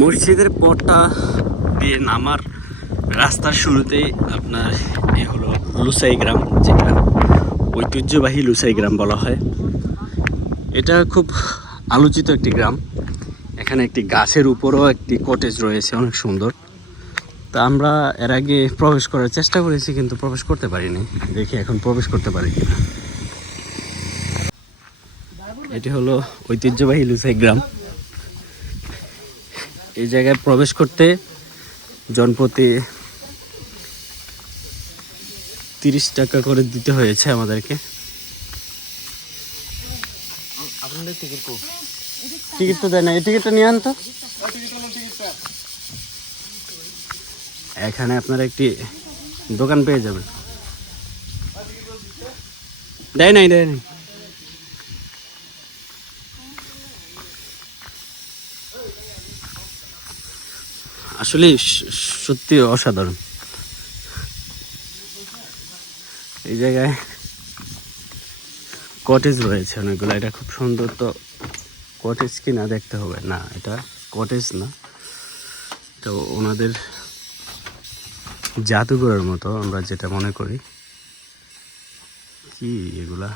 মসজিদের পথটা দিয়ে নামার রাস্তার শুরুতেই আপনার এ হলো লুসাই গ্রাম, যেটা ঐতিহ্যবাহী লুসাই গ্রাম বলা হয়। এটা খুব আলোচিত একটি গ্রাম। এখানে একটি গাছের উপরও একটি কটেজ রয়েছে, অনেক সুন্দর। তা আমরা এর আগে প্রবেশ করার চেষ্টা করেছি, কিন্তু প্রবেশ করতে পারিনি। দেখি এখন প্রবেশ করতে পারি কিনা। এটি হলো ঐতিহ্যবাহী লুসাই গ্রাম। এই জায়গায় প্রবেশ করতে জনপ্রতি তিরিশ টাকা করে দিতে হয়েছে আমাদেরকে। টিকিট তো দেয় না এই টিকিটটা নিয়ে আন তো। এখানে আপনারা একটি দোকান পেয়ে যাবেন। দেয় নাই দেয় নাই। আসলে সত্যি অসাধারণ। এই জায়গায় কটেজ রয়েছে অনেকগুলো। এটা খুব সুন্দর তো কটেজ কি না দেখতে হবে। না, এটা কটেজ না। তো ওনাদের জাদুঘরের মতো আমরা যেটা মনে করি। কি এগুলা?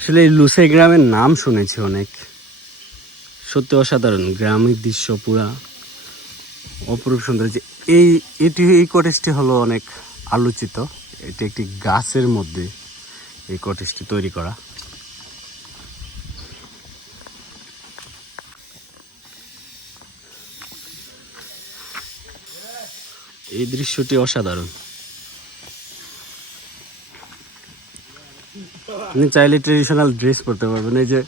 আসলে লুসাই গ্রামের নাম শুনেছি অনেক। সত্যি অসাধারণ, গ্রামের দৃশ্য পুরা। অপরূপ সুন্দর। যে, এই, এটি, এই কটেজটি হলো অনেক আলোচিত। এটি একটি গাছের মধ্যে এই কটেজটি তৈরি করা। এই দৃশ্যটি অসাধারণ। আপনি চাইলে ট্রেডিশনাল ড্রেস পরতে পারবেন এই যে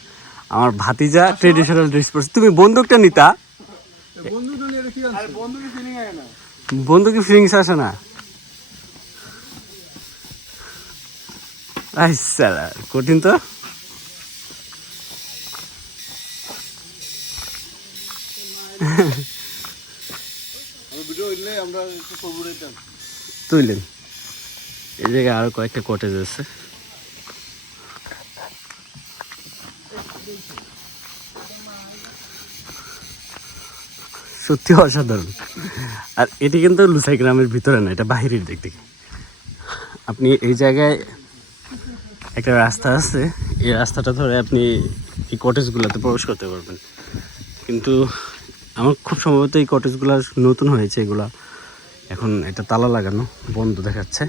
আমার ভাতিজা ট্রেডিশনাল ড্রেস পরছে। তুমি বন্দুকটা নিতা। বন্দুকে ফিলিংস আসে না। কঠিন তো। তুইলেন। এই জায়গায় আরও কয়েকটা কটেজ আছে। সত্যি অসাধারণ। আর এটি কিন্তু লুসাই গ্রামের ভিতরে না, এটা বাহিরের দিক থেকে। আপনি এই জায়গায় একটা রাস্তা আছে, এই রাস্তাটা ধরে আপনি এই কটেজগুলোতে প্রবেশ করতে পারবেন। কিন্তু আমার খুব সম্ভবত এই কটেজগুলো নতুন হয়েছে এগুলা। এখন এটা তালা লাগানো বন্ধ দেখাচ্ছে।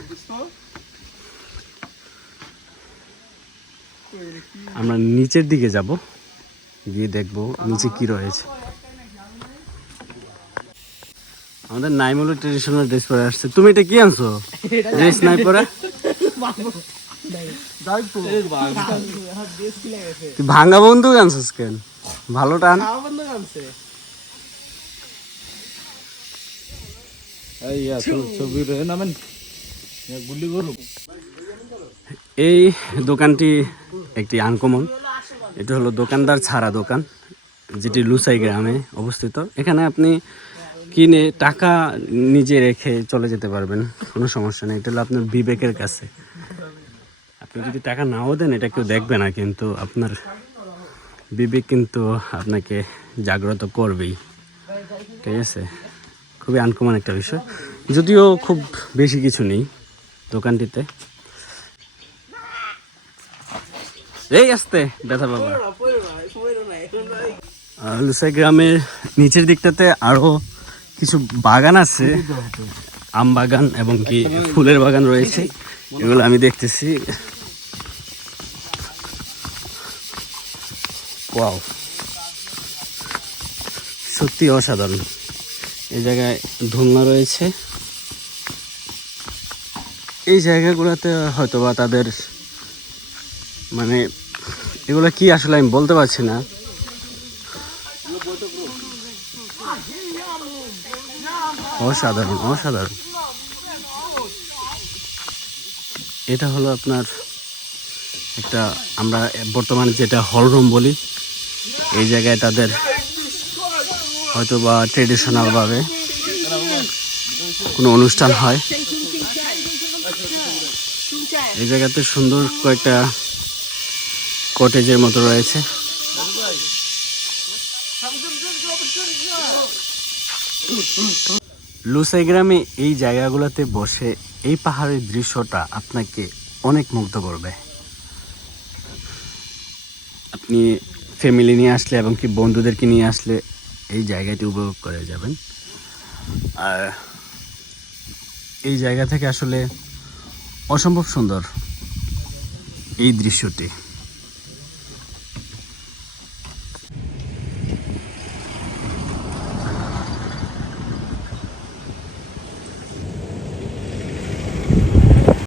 আমরা নিচের দিকে যাব, গিয়ে দেখব নিচে কি রয়েছে। আমাদের নাইমুলো ট্রেডিশনাল ড্রেস পরে আসছে। তুমি এটা কি আনছো? ড্রেস নাই পরে? ভাঙ্গা বন্ধু আনছিস কেন? ভালো টান। করু এই দোকানটি একটি আনকমন। এটা হলো দোকানদার ছাড়া দোকান যেটি লুসাই গ্রামে অবস্থিত। এখানে আপনি কিনে টাকা নিজে রেখে চলে যেতে পারবেন, কোনো সমস্যা নেই। এটা হলো আপনার বিবেকের কাছে। আপনি যদি টাকা নাও দেন, এটা কেউ দেখবে না, কিন্তু আপনার বিবেক কিন্তু আপনাকে জাগ্রত করবেই। ঠিক আছে? খুবই আনকমন একটা বিষয়। যদিও খুব বেশি কিছু নেই দোকানটিতে। এই আসতে, ব্যথা বাবা। লুসাই গ্রামের নিচের দিকটাতে আরও কিছু বাগান আছে, আম বাগান এবং কি ফুলের বাগান রয়েছে। এগুলো আমি দেখতেছি। ওয়াও। সত্যি অসাধারণ। এই জায়গায় ধুলনা রয়েছে। এই জায়গাগুলোতে হয়তো বা তাদের মানে এগুলো কি আসলে আমি বলতে পারছি না। অসাধারণ অসাধারণ। এটা হলো আপনার একটা আমরা বর্তমানে যেটা হলরুম বলি, এই জায়গায় তাদের হয়তো বা ট্রেডিশনালভাবে কোনো অনুষ্ঠান হয়। এই জায়গাতে সুন্দর কয়েকটা কটেজের মতো রয়েছে। লুসাই গ্রামে এই জায়গাগুলোতে বসে এই পাহাড়ের দৃশ্যটা আপনাকে অনেক মুগ্ধ করবে। আপনি ফ্যামিলি নিয়ে আসলে এবং কি বন্ধুদেরকে নিয়ে আসলে এই জায়গাটি উপভোগ করে যাবেন। আর এই জায়গা থেকে আসলে অসম্ভব সুন্দর এই দৃশ্যটি।